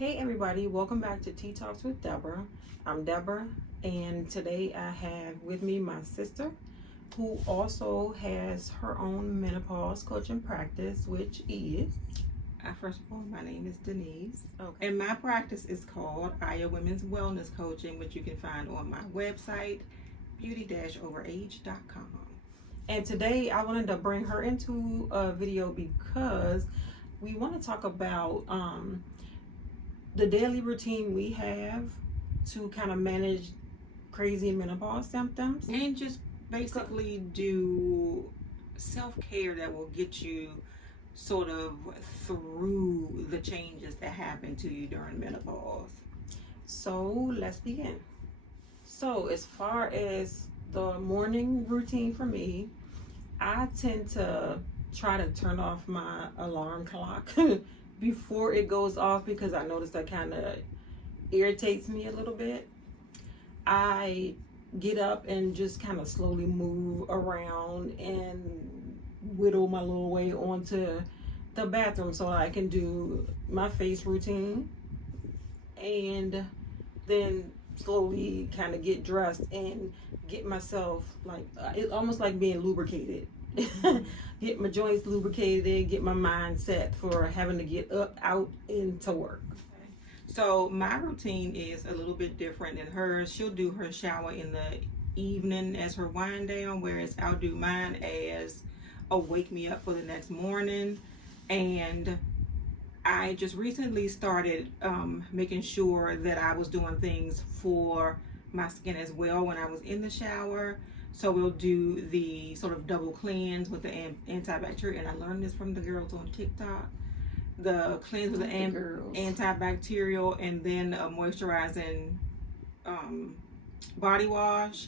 Hey everybody, welcome back to Tea Talks with Deborah. I'm Deborah, and today I have with me my sister who also has her own menopause coaching practice, which is... First of all, my name is Denise, Okay. and my practice is called Aya Women's Wellness Coaching, which you can find on my website, beauty-overage.com. And today I wanted to bring her into a video because we want to talk about the daily routine we have to kind of manage crazy menopause symptoms. And just basically do self-care that will get you sort of through the changes that happen to you during menopause. So let's begin. So as far as the morning routine for me, I tend to try to turn off my alarm clock before it goes off because I notice that kind of irritates me a little bit. I get up and just kind of slowly move around and whittle my little way onto the bathroom so I can do my face routine and then slowly kind of get dressed and get myself like it's almost like being lubricated. Get my joints lubricated, get my mind set for having to get up, out, into work. So my routine is a little bit different than hers. She'll do her shower in the evening as her wind down, whereas I'll do mine as a wake me up for the next morning. And I just recently started making sure that I was doing things for my skin as well when I was in the shower. So we'll do the sort of double cleanse with the antibacterial, and I learned this from the girls on TikTok. The cleanse with the antibacterial, and then a moisturizing body wash.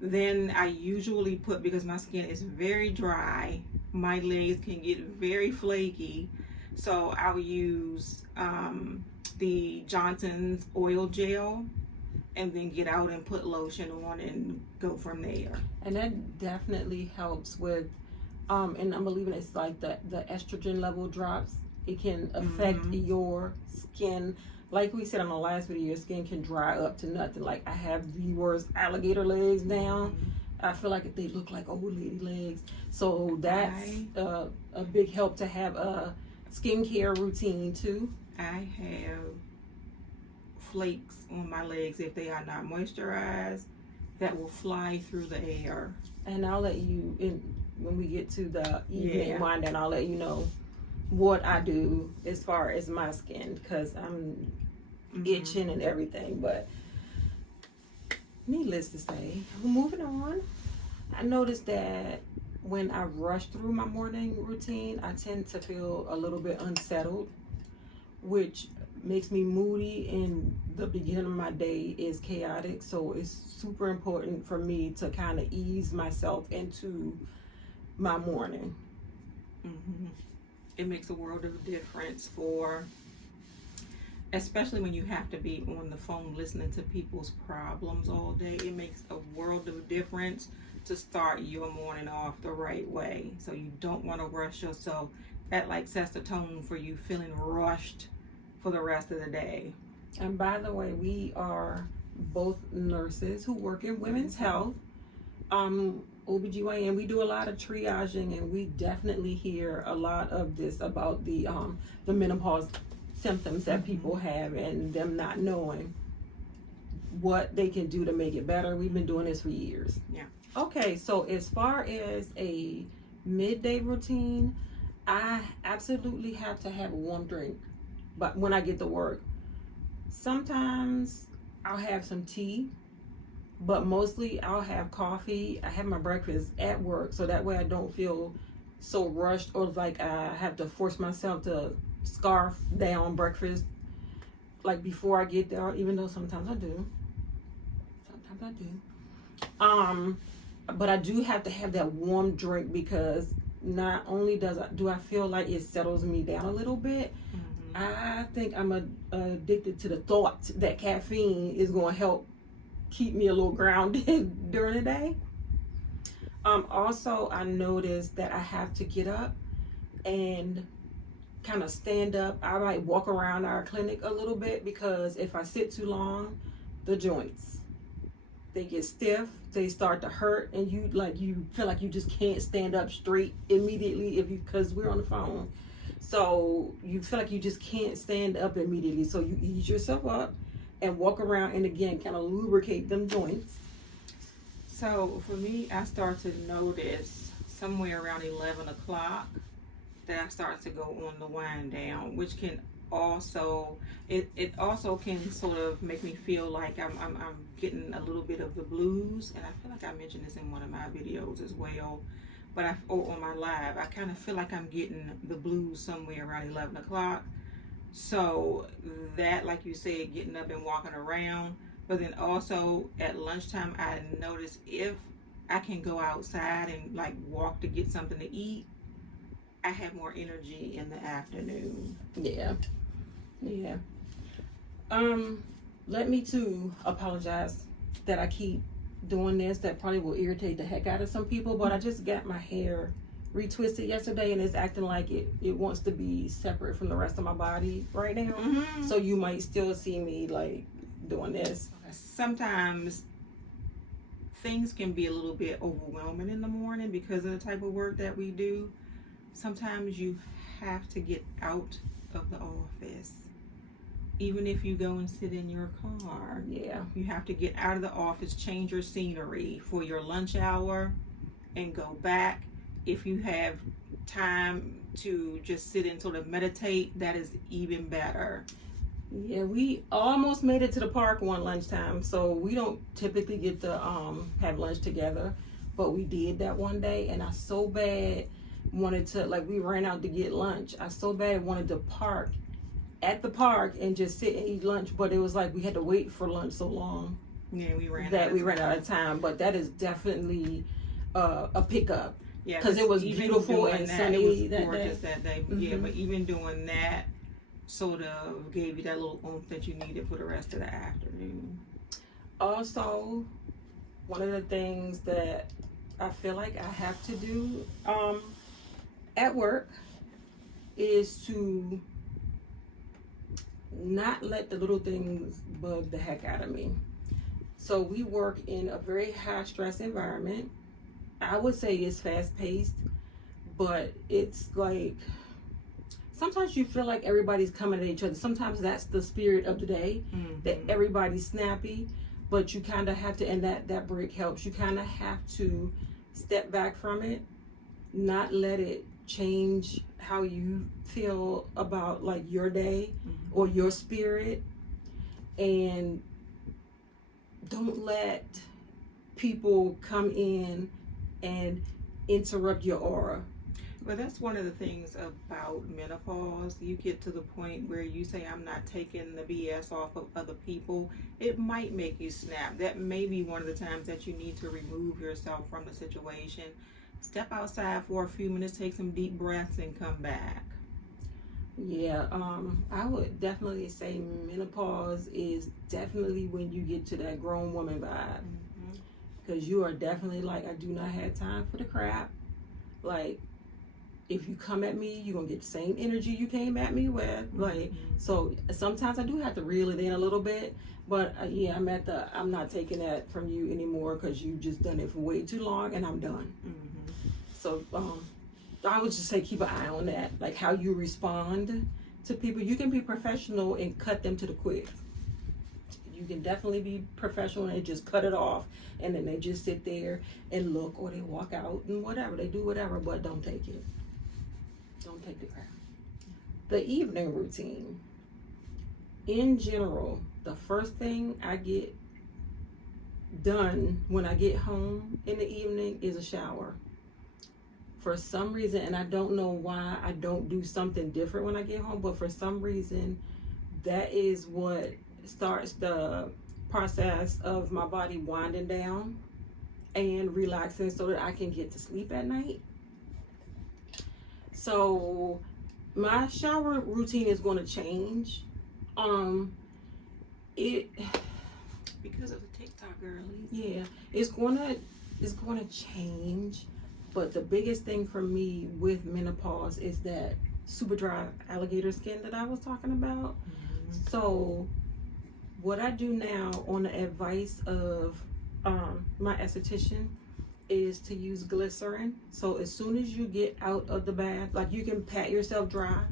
Then I usually put, because my skin is very dry, my legs can get very flaky, so I'll use the Johnson's oil gel and then get out and put lotion on and go from there. And that definitely helps with and I'm believing it's like the estrogen level drops. It can affect your skin. Like we said on the last video, your skin can dry up to nothing. Like I have the worst alligator legs now. I feel like they look like old lady legs. So that's a big help to have a skincare routine too. I have flakes on my legs if they are not moisturized that will fly through the air. And I'll let you when we get to the evening wind down, I'll let you know what I do as far as my skin, because I'm itching and everything. But needless to say, moving on, I noticed that when I rush through my morning routine, I tend to feel a little bit unsettled, which makes me moody, and the beginning of my day is chaotic. So it's super important for me to kind of ease myself into my morning. It makes a world of difference for, especially when you have to be on the phone listening to people's problems all day. It makes a world of difference to start your morning off the right way. So you don't want to rush yourself. That like sets the tone for you feeling rushed for the rest of the day. And by the way, we are both nurses who work in women's health, OBGYN. We do a lot of triaging, and we definitely hear a lot of this about the menopause symptoms that people have and them not knowing what they can do to make it better. We've been doing this for years. Yeah. Okay, so as far as a midday routine, I absolutely have to have a warm drink. But when I get to work, sometimes I'll have some tea, but mostly I'll have coffee. I have my breakfast at work, so that way I don't feel so rushed or like I have to force myself to scarf down breakfast like before I get there, even though sometimes I do. But I do have to have that warm drink, because not only do I feel like it settles me down a little bit, I think I'm addicted to the thought that caffeine is going to help keep me a little grounded during the day. Also, I noticed that I have to get up and kind of stand up. I might walk around our clinic a little bit, because if I sit too long, the joints, they get stiff, they start to hurt, and you feel like you just can't stand up straight immediately because we're on the phone. So you feel like you just can't stand up immediately. So you ease yourself up and walk around, and again, kind of lubricate them joints. So for me, I start to notice somewhere around 11 o'clock that I start to go on the wind down, which can also, it also can sort of make me feel like I'm getting a little bit of the blues. And I feel like I mentioned this in one of my videos as well, but on my live, I kind of feel like I'm getting the blues somewhere around 11 o'clock. So that, like you said, getting up and walking around. But then also at lunchtime, I notice if I can go outside and like walk to get something to eat, I have more energy in the afternoon. Yeah. Let me too apologize that I keep doing this. That probably will irritate the heck out of some people, but I just got my hair retwisted yesterday, and it's acting like it wants to be separate from the rest of my body right now. Mm-hmm. So you might still see me like doing this. Sometimes things can be a little bit overwhelming in the morning because of the type of work that we do. Sometimes you have to get out of the office. Even if you go and sit in your car, you have to get out of the office, change your scenery for your lunch hour, and go back. If you have time to just sit and sort of meditate, that is even better. Yeah, we almost made it to the park one lunchtime, so we don't typically get to have lunch together, but we did that one day, and I so bad wanted to, like, we ran out to get lunch. I so bad wanted to park at the park and just sit and eat lunch, but it was like we had to wait for lunch so long. Yeah, we ran out of time. But that is definitely a pickup. Yeah, because it was beautiful and sunny that day. Mm-hmm. Yeah, but even doing that sort of gave you that little oomph that you needed for the rest of the afternoon. Also, one of the things that I feel like I have to do at work is to not let the little things bug the heck out of me. So we work in a very high stress environment. I would say it's fast paced, but it's like sometimes you feel like everybody's coming at each other. Sometimes that's the spirit of the day, that everybody's snappy, but you kind of have to, and that break helps. You kind of have to step back from it, not let it change how you feel about like your day or your spirit, and don't let people come in and interrupt your aura. Well, that's one of the things about menopause. You get to the point where you say, I'm not taking the BS off of other people. It might make you snap. That may be one of the times that you need to remove yourself from the situation. Step outside for a few minutes, take some deep breaths, and come back. Yeah, I would definitely say menopause is definitely when you get to that grown woman vibe. Because you are definitely like, I do not have time for the crap. Like, if you come at me, you're gonna get the same energy you came at me with. Like, so sometimes I do have to reel it in a little bit, but I'm not taking that from you anymore because you just done it for way too long, and I'm done. So I would just say keep an eye on that, like how you respond to people. You can be professional and cut them to the quick. You can definitely be professional and just cut it off, and then they just sit there and look, or they walk out and whatever, they do whatever, but don't take it. Don't take the crap. The evening routine. In general, the first thing I get done when I get home in the evening is a shower. For some reason, and I don't know why I don't do something different when I get home, but for some reason, that is what starts the process of my body winding down and relaxing so that I can get to sleep at night. So my shower routine is going to change. Because of the TikTok girlies. Yeah, it's going to change. But the biggest thing for me with menopause is that super dry alligator skin that I was talking about. So what I do now on the advice of my esthetician is to use glycerin. So as soon as you get out of the bath, like you can pat yourself dry.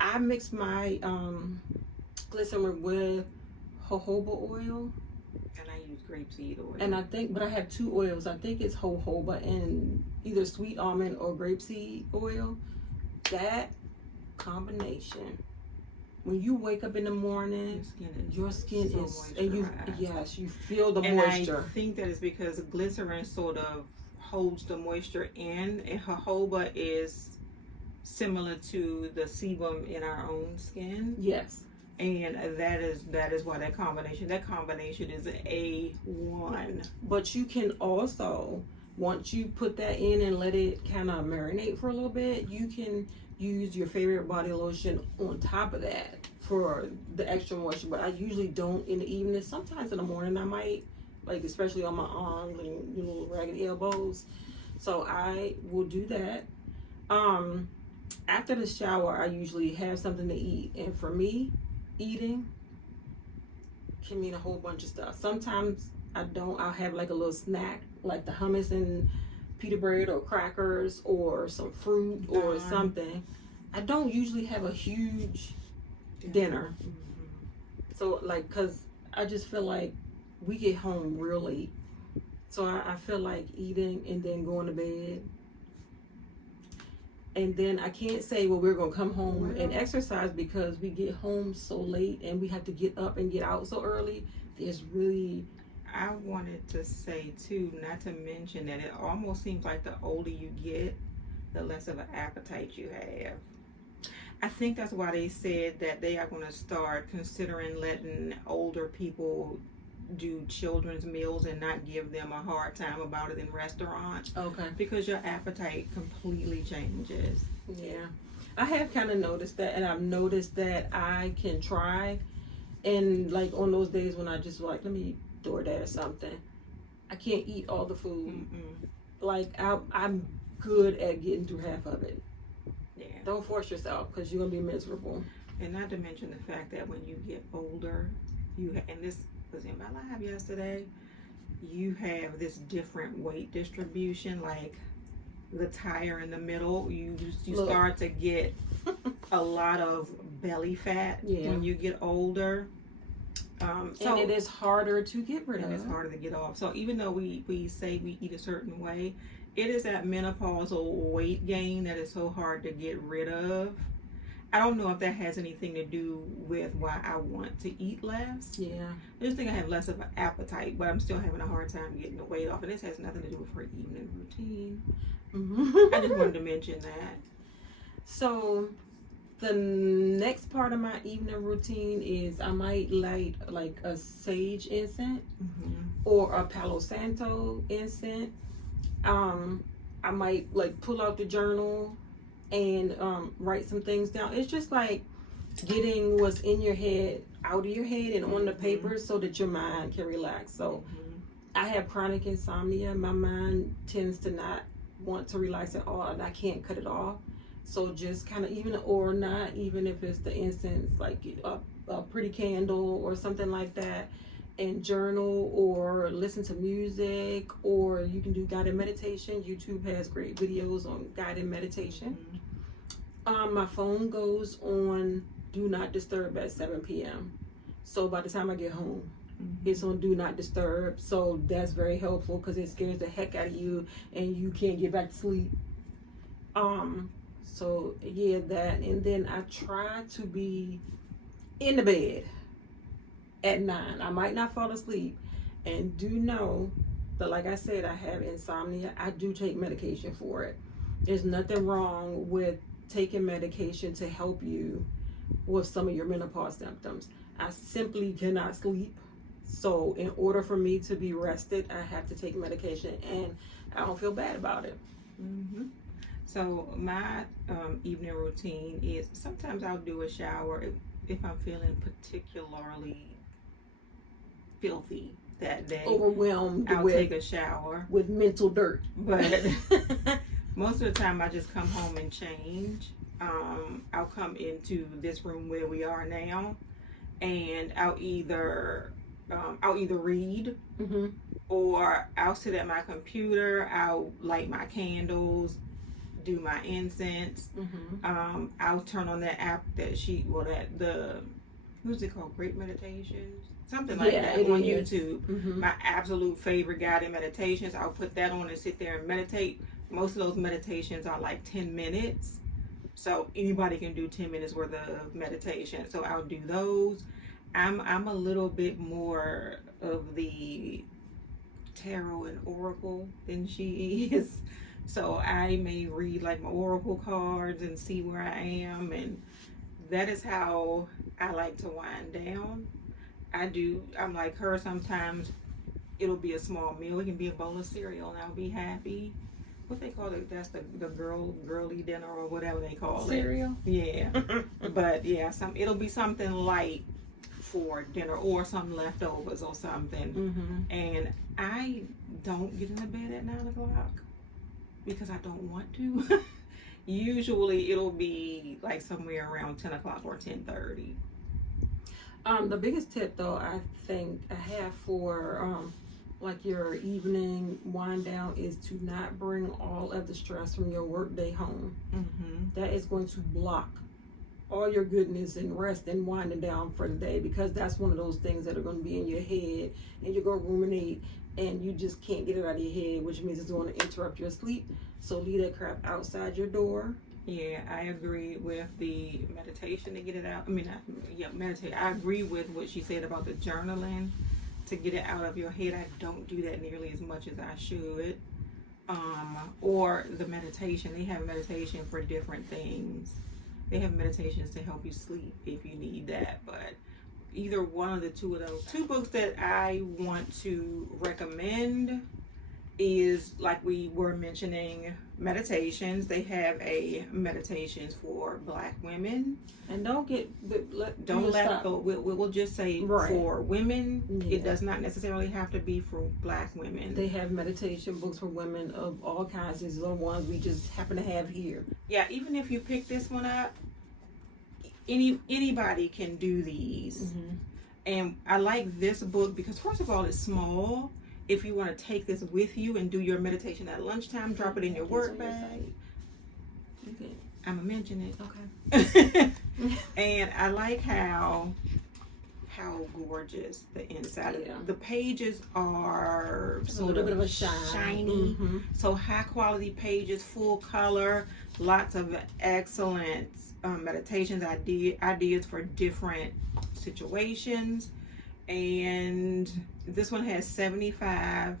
I mix my glycerin with jojoba oil. And I use grapeseed oil. And but I have two oils. I think it's jojoba and either sweet almond or grapeseed oil. That combination, when you wake up in the morning, your skin is and you feel the moisture. I think that is because glycerin sort of holds the moisture in, and jojoba is similar to the sebum in our own skin. Yes. And that is why that combination is A1. But you can also, once you put that in and let it kind of marinate for a little bit, you can use your favorite body lotion on top of that for the extra moisture. But I usually don't in the evening. Sometimes in the morning I might, like especially on my arms and little raggedy elbows. So I will do that. After the shower, I usually have something to eat, and for me, eating can mean a whole bunch of stuff. Sometimes I don't. I'll have like a little snack, like the hummus and pita bread or crackers or some fruit or something. I don't usually have a huge dinner. So like, cause I just feel like we get home real late. So I feel like eating and then going to bed. And then I can't say, well, we're going to come home and exercise because we get home so late and we have to get up and get out so early. There's really... I wanted to say, too, not to mention that it almost seems like the older you get, the less of an appetite you have. I think that's why they said that they are going to start considering letting older people do children's meals and not give them a hard time about it in restaurants. Okay. Because your appetite completely changes. Yeah. I have kind of noticed that, and I've noticed that I can try, and like on those days when I just like, let me DoorDash something, I can't eat all the food. Like I'm good at getting through half of it. Yeah. Don't force yourself because you're going to be miserable. And not to mention the fact that when you get older, and this was in my live yesterday, you have this different weight distribution, like the tire in the middle. You start to get a lot of belly fat when you get older. So and it is harder to get rid of. And it's harder to get off. So even though we say we eat a certain way, it is that menopausal weight gain that is so hard to get rid of. I don't know if that has anything to do with why I want to eat less. Yeah. I just think I have less of an appetite, but I'm still having a hard time getting the weight off. And this has nothing to do with her evening routine. I just wanted to mention that. So the next part of my evening routine is I might light like a sage incense or a Palo Santo incense. I might like pull out the journal and write some things down. It's just like getting what's in your head out of your head and on the paper so that your mind can relax. So I have chronic insomnia. My mind tends to not want to relax at all, and I can't cut it off. So just kind of even if it's the incense, like a pretty candle or something like that, and journal or listen to music, or you can do guided meditation. YouTube has great videos on guided meditation. My phone goes on do not disturb at 7 p.m. So by the time I get home, it's on do not disturb. So that's very helpful because it scares the heck out of you and you can't get back to sleep. So yeah, that, and then I try to be in the bed at 9. I might not fall asleep, and do know that, like I said, I have insomnia. I do take medication for it. There's nothing wrong with taking medication to help you with some of your menopause symptoms. I simply cannot sleep, so in order for me to be rested, I have to take medication, and I don't feel bad about it. So my evening routine is sometimes I'll do a shower if I'm feeling particularly filthy that day. Overwhelmed. I'll take a shower with mental dirt. But most of the time I just come home and change. I'll come into this room where we are now, and I'll either read, Mm-hmm. or I'll sit at my computer. I'll light my candles, do my incense. Mm-hmm. I'll turn on that app who's it called? Great Meditations, something like that on YouTube. Mm-hmm. My absolute favorite guided meditations. I'll put that on and sit there and meditate. Most of those meditations are like 10 minutes. So anybody can do 10 minutes worth of meditation. So I'll do those. I'm a little bit more of the tarot and oracle than she is. So I may read like my oracle cards and see where I am, and that is how I like to wind down. I'm like her sometimes. It'll be a small meal. It can be a bowl of cereal and I'll be happy. What they call it? That's the girly dinner or whatever they call Cereal? it. Yeah. But yeah, it'll be something light for dinner or some leftovers or something. Mm-hmm. And I don't get into bed at 9 o'clock because I don't want to. Usually it'll be like somewhere around 10 o'clock or 10:30. The biggest tip though I think I have for like your evening wind down is to not bring all of the stress from your work day home. Mm-hmm. That is going to block all your goodness and rest and winding down for the day, because that's one of those things that are going to be in your head and you're going to ruminate and you just can't get it out of your head, which means it's going to interrupt your sleep. So leave that crap outside your door. Yeah, I agree with the meditation to get it out. Meditate. I agree with what she said about the journaling to get it out of your head. I don't do that nearly as much as I should. Or the meditation. They have meditation for different things. They have meditations to help you sleep if you need that. But either one of the two of those. Two books that I want to recommend is, like we were mentioning, meditations. They have a meditations for Black women. And don't we'll just say right. For women. Yeah. It does not necessarily have to be for Black women. They have meditation books for women of all kinds. These are the ones we just happen to have here. Yeah, even if you pick this one up, anybody can do these. Mm-hmm. And I like this book because, first of all, it's small. If you want to take this with you and do your meditation at lunchtime, drop it in your work bag. I'm gonna mention it. Okay. And I like how gorgeous the inside. Yeah. The pages are a little bit of a shiny. Mm-hmm. So high quality pages, full color, lots of excellent meditations ideas for different situations. And this one has 75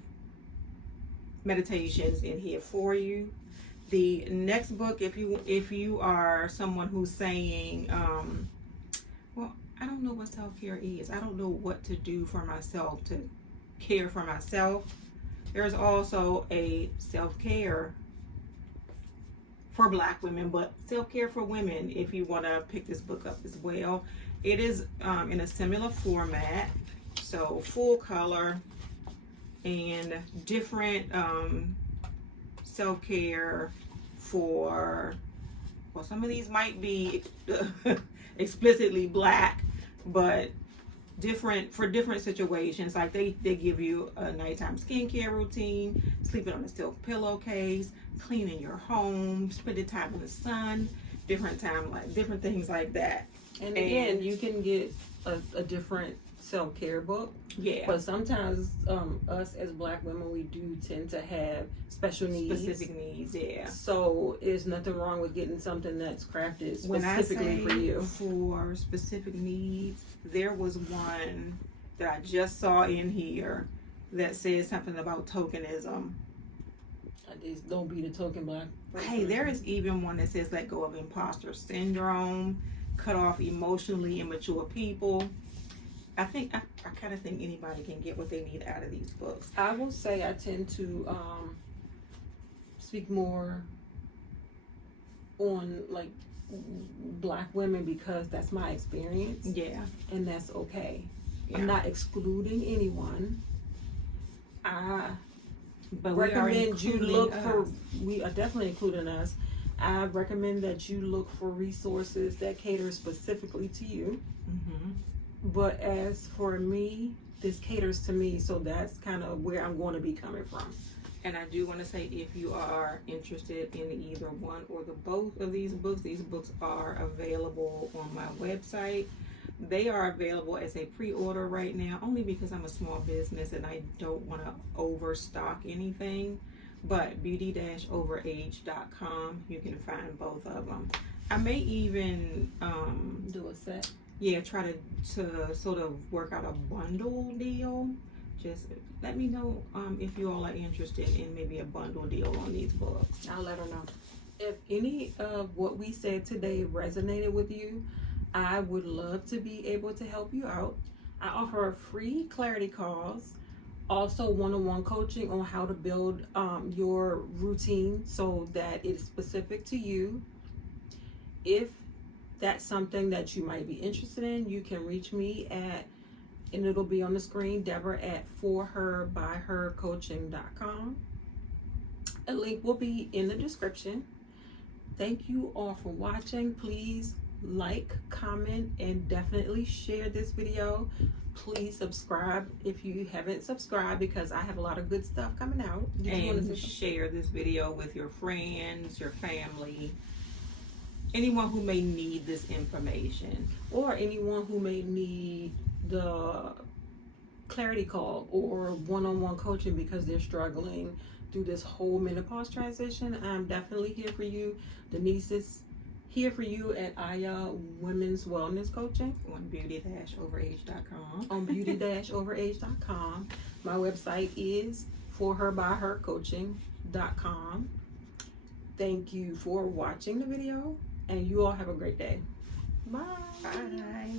meditations in here for you. The next book, if you are someone who's saying, well, I don't know what self-care is. I don't know what to do for myself to care for myself. There's also a self-care for Black women, but self-care for women, if you want to pick this book up as well. It is in a similar format, so full color and different self-care for, well, some of these might be explicitly Black, but for different situations. Like they give you a nighttime skincare routine, sleeping on a silk pillowcase, cleaning your home, spending time in the sun, different things like that. And again, you can get a different self-care book. Yeah. But sometimes us as Black women, we do tend to have specific needs. Yeah. So there's nothing wrong with getting something that's crafted specifically when I say for you. For specific needs, there was one that I just saw in here that says something about tokenism. Don't be the token Black person. Hey, there is even one that says let go of imposter syndrome, cut off emotionally immature people. I kind of think anybody can get what they need out of these books. I will say I tend to speak more on like Black women because that's my experience. Yeah. And that's okay. Yeah. I'm not excluding anyone. But recommend you look us. for, we are definitely including us. I recommend that you look for resources that cater specifically to you. Mm-hmm. But as for me, this caters to me, so that's kind of where I'm going to be coming from. And I do want to say, if you are interested in either one or the both of these books are available on my website. They are available as a pre-order right now, only because I'm a small business and I don't want to overstock anything. But beauty-overage.com, you can find both of them. I may even Do a set. yeah, try to sort of work out a bundle deal. Just let me know if you all are interested in maybe a bundle deal on these books. I'll let her know. If any of what we said today resonated with you, I would love to be able to help you out. I offer free clarity calls, also one-on-one coaching on how to build your routine so that it's specific to you. If that's something that you might be interested in, you can reach me at, and it'll be on the screen, Deborah at forherbyhercoaching.com. A link will be in the description. Thank you all for watching. Please like, comment, and definitely share this video. Please subscribe if you haven't subscribed, because I have a lot of good stuff coming out. And share this video with your friends, your family, anyone who may need this information. Or anyone who may need the clarity call or one-on-one coaching because they're struggling through this whole menopause transition. I'm definitely here for you. Denise is here for you at Aya Women's Wellness Coaching On beauty-overage.com. on beauty-overage.com. My website is forherbyhercoaching.com. Thank you for watching the video, and you all have a great day. Bye. Bye.